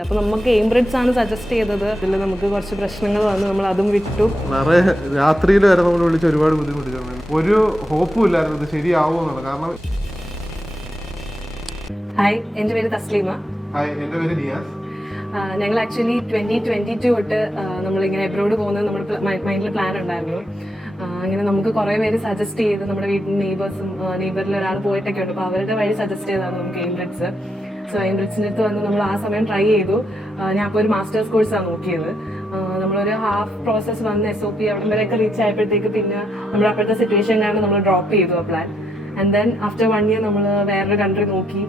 അപ്പോൾ നമുക്ക് എംബ്രിഡ്സ് ആണ് സജസ്റ്റ് ചെയ്തത്. ഇതിൽ നമുക്ക് കുറച്ച് പ്രശ്നങ്ങൾ വന്നു, നമ്മൾ അതും വിട്ടു. നിറയെ രാത്രിയിൽ വരെ നമ്മൾ വിളിച്ച് ഒരുപാട് ബുദ്ധിമുട്ടിട്ടുണ്ട്. ഒരു ഹോപ്പും ഇല്ലായിരുന്നു ഇത് ശരിയാവുമെന്നാണ്. കാരണം ഹായ്, എൻ്റെ പേര് തസ്ലീമ. ഹായ്, എൻ്റെ പേര് നിയാസ്. ഞങ്ങൾ ആക്ച്വലി 2022 തൊട്ട് നമ്മളിങ്ങനെ എബ്രോഡ് പോകുന്നത് നമ്മുടെ മൈൻഡിൽ പ്ലാൻ ഉണ്ടായിരുന്നു. അങ്ങനെ നമുക്ക് കുറേ പേര് സജസ്റ്റ് ചെയ്ത്, നമ്മുടെ വീട്ടിൽ നെയ്ബറിൽ ഒരാൾ പോയിട്ടൊക്കെ ഉണ്ട്, അപ്പോൾ അവരുടെ വഴി സജസ്റ്റ് ചെയ്തതാണ് നമുക്ക് എംബ്രിഡ്സ്. സോ എംബ്രിഡ്സിൻ്റെ അടുത്ത് വന്ന് നമ്മൾ ആ സമയം ട്രൈ ചെയ്തു. ഞാൻ അപ്പോൾ ഒരു മാസ്റ്റേഴ്സ് കോഴ്സാണ് നോക്കിയത്. നമ്മളൊരു ഹാഫ് പ്രോസസ്സ് വന്ന് SOP അവിടെ വരെയൊക്കെ റീച്ച് ആയപ്പോഴത്തേക്ക് പിന്നെ നമ്മുടെ അപ്പോഴത്തെ സിറ്റുവേഷൻ കാരണം നമ്മൾ ഡ്രോപ്പ് ചെയ്തു ആ plan. And then after 1 year നമ്മൾ വേറൊരു കൺട്രി നോക്കി,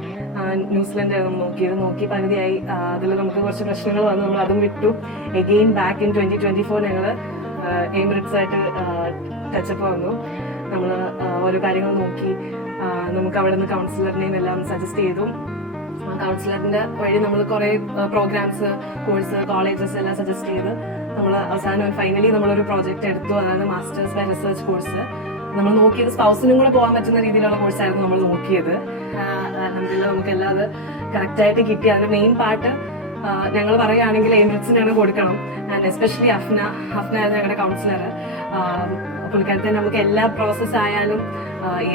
ന്യൂസിലൻഡായിരുന്നു നോക്കി പകുതിയായി. അതിൽ നമുക്ക് കുറച്ച് പ്രശ്നങ്ങൾ വന്നു, നമ്മൾ അതും വിട്ടു. എഗെയിൻ ബാക്ക് ഇൻ 2024 ഞങ്ങൾ എംബ്രിഡ്സ് ആയിട്ട് ടച്ചപ്പ് വന്നു. നമ്മൾ ഓരോ കാര്യങ്ങൾ നോക്കി, നമുക്ക് അവിടെ നിന്ന് കൗൺസിലറിനെയും എല്ലാം സജസ്റ്റ് ചെയ്തു. കൗൺസിലറിൻ്റെ വഴി നമ്മൾ കുറേ പ്രോഗ്രാംസ്, കോഴ്സ്, കോളേജസ് എല്ലാം സജസ്റ്റ് ചെയ്ത് നമ്മൾ അവസാനം ഫൈനലി നമ്മളൊരു പ്രോജക്റ്റ് എടുത്തു. അതാണ് മാസ്റ്റേഴ്സ് ബൈ റിസർച്ച് കോഴ്സ്. നമ്മൾ നോക്കിയത് സ്പൗസിനും കൂടെ പോകാൻ പറ്റുന്ന രീതിയിലുള്ള കോഴ്സായിരുന്നു നമ്മൾ നോക്കിയത്. അൽഹംദുലില്ലാഹ് നമുക്ക് എല്ലാം അത് കറക്റ്റായിട്ട് കിട്ടി. അതിൻ്റെ മെയിൻ പാർട്ട് ഞങ്ങൾ പറയുകയാണെങ്കിൽ എംബ്രിഡ്സിനാണ് കൊടുക്കണം. ആൻഡ് എസ്പെഷ്യലി അഫ്ന ആയിരുന്നു ഞങ്ങളുടെ കൗൺസിലർ. പുള്ളിക്കാരത്തെ നമുക്ക് എല്ലാ പ്രോസസ്സ് ആയാലും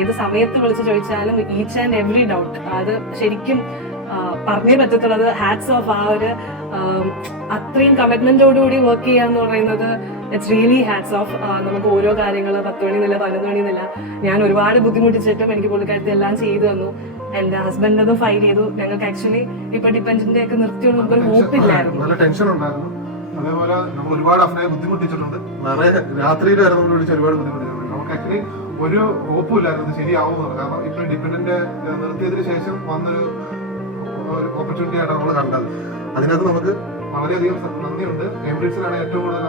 ഏത് സമയത്ത് വിളിച്ച് ചോദിച്ചാലും ഈച്ച് ആൻഡ് എവറി ഡൗട്ട് അത് ശരിക്കും പറഞ്ഞേ പറ്റത്തുള്ളത്. Hats off. ആ ഒരു അത്രയും കമ്മിറ്റ്മെന്റോടുകൂടി വർക്ക് ചെയ്യാന്ന് പറയുന്നത് ഇറ്റ്സ് റിയലി ഹാറ്റ്സ് ഓഫ്. നമുക്ക് ഓരോ കാര്യങ്ങൾ 10 മണി എന്നില്ല 11 മണി എന്നില്ല, ഞാൻ ഒരുപാട് ബുദ്ധിമുട്ടിച്ചിട്ടും എനിക്ക് പുള്ളിക്കാരത്തെ എല്ലാം ചെയ്തു തന്നു. എന്റെ ഹസ്ബൻഡതും ഫൈൽ ചെയ്തു. ഞങ്ങൾക്ക് ആക്ച്വലി ഇപ്പൊ ഡിപെൻഡന്റ് ഒക്കെ നിർത്തിയോണ്ട് നമുക്കൊരു ഹോപ്പില്ലായിരുന്നു. നല്ല ടെൻഷൻ ഉണ്ടായിരുന്നു. അതേപോലെ നമ്മൾ ഒരുപാട് അഫ്നയെ ബുദ്ധിമുട്ടിച്ചിട്ടുണ്ട്. നിറയെ രാത്രിയിൽ വരെ നമ്മൾ വിളിച്ച് ഒരുപാട് ബുദ്ധിമുട്ടിച്ചിട്ടുണ്ട്. നമുക്ക് ആക്ച്വലി ഒരു ഹോപ്പും ഇല്ലായിരുന്നു ഇത് ശരിയാവുമെന്നുള്ളത്. കാരണം ഇപ്പൊ ഡിപെൻഡന്റ് നിർത്തിയതിനു ശേഷം വന്നൊരു ഓപ്പർച്യൂണിറ്റി ആയിട്ടാണ് നമ്മൾ കണ്ടത്. അതിനകത്ത് നമുക്ക് വളരെയധികം നന്ദിയുണ്ട്. എംബ്രിഡ്സിലാണ് ഏറ്റവും കൂടുതൽ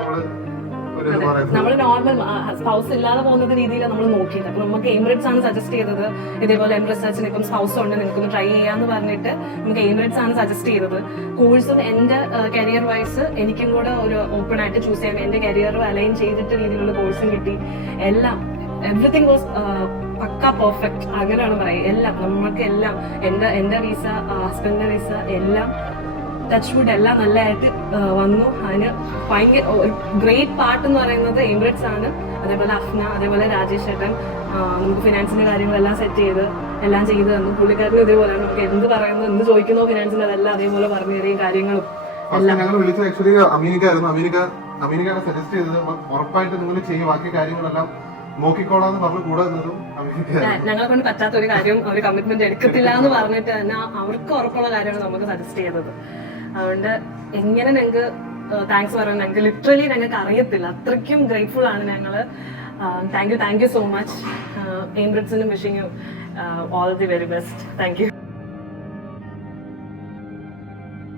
നമ്മൾ നോർമൽ സ്പൗസ് ഇല്ലാതെ പോകുന്ന രീതിയിലാണ് നമ്മൾ നോക്കിയത്. അപ്പൊ നമുക്ക് എംബ്രിഡ്സ് ആണ് സജസ്റ്റ് ചെയ്തത്. ഇതേപോലെ റിസർച്ചിന് ഇപ്പം സ്പൗസ് ഉണ്ട്, നിനക്കൊന്ന് ട്രൈ ചെയ്യാന്ന് പറഞ്ഞിട്ട് നമുക്ക് എംബ്രിഡ്സ് ആണ് സജസ്റ്റ് ചെയ്തത്. കോഴ്സും എന്റെ കരിയർ വൈസ് എനിക്കും കൂടെ ഒരു ഓപ്പൺ ആയിട്ട് ചൂസ് ചെയ്യാൻ, എന്റെ കരിയർ അലൈൻ ചെയ്തിട്ട് രീതിയിലുള്ള കോഴ്സും കിട്ടി. എല്ലാം എവറിത്തിങ് വാസ് പക്ക പെർഫെക്റ്റ്, അങ്ങനെയാണ് പറയുക. എല്ലാം നമുക്ക് എല്ലാം എന്റെ വിസ, ഹസ്ബൻഡിന്റെ വിസ എല്ലാം ടച്ച് വുഡ് എല്ലാം നല്ലതായിട്ട് വന്നു. അതിന് ഭയങ്കര ഒരു ഗ്രേറ്റ് പാർട്ട് എന്ന് പറയുന്നത് എംബ്രിഡ്സ് ആണ്. അതേപോലെ അഫ്ന, അതേപോലെ രാജേഷ് ചേട്ടൻ നമുക്ക് ഫിനാൻസിന്റെ കാര്യങ്ങളെല്ലാം സെറ്റ് ചെയ്ത് എല്ലാം ചെയ്തു തന്നു. പുള്ളിക്കാരനും ഇതേപോലെയാണ്. നമുക്ക് എന്ത് പറയുന്നു, എന്ത് ചോദിക്കുന്നോ ഫിനാൻസിന്റെ അതെല്ലാം അതേപോലെ പറഞ്ഞു തരികയും കാര്യങ്ങളും എല്ലാം. ഞങ്ങൾ വിളിച്ചത് ആക്ച്വലി അമീനിക്കായിരുന്നു. അമീനിക്കാണ് സജസ്റ്റ് ചെയ്തത്. ഉറപ്പായിട്ട് നിങ്ങൾ ചെയ്യും, ബാക്കി കാര്യങ്ങളെല്ലാം നോക്കിക്കോളാന്ന് പറഞ്ഞു കൂടെ നിന്നതും ഞങ്ങളെ കൊണ്ട് പറ്റാത്ത ഒരു കാര്യം, ഒരു കമ്മിറ്റ്മെന്റ് എടുക്കത്തില്ല എന്ന് പറഞ്ഞിട്ട് തന്നെ അവർക്ക് ഉറപ്പുള്ള കാര്യമാണ് നമുക്ക് സജസ്റ്റ് ചെയ്തത്. അതുകൊണ്ട് എങ്ങനെ ഞങ്ങൾക്ക് താങ്ക്സ് പറയാൻ ഞങ്ങൾക്ക് ലിറ്ററലി ഞങ്ങൾക്ക് അറിയത്തില്ല. അത്രയ്ക്കും ഗ്രേറ്റ്ഫുൾ ആണ് ഞങ്ങൾ. Thank you so much. എംബ്രിഡ്സിനും wishing you all the very best. Thank U.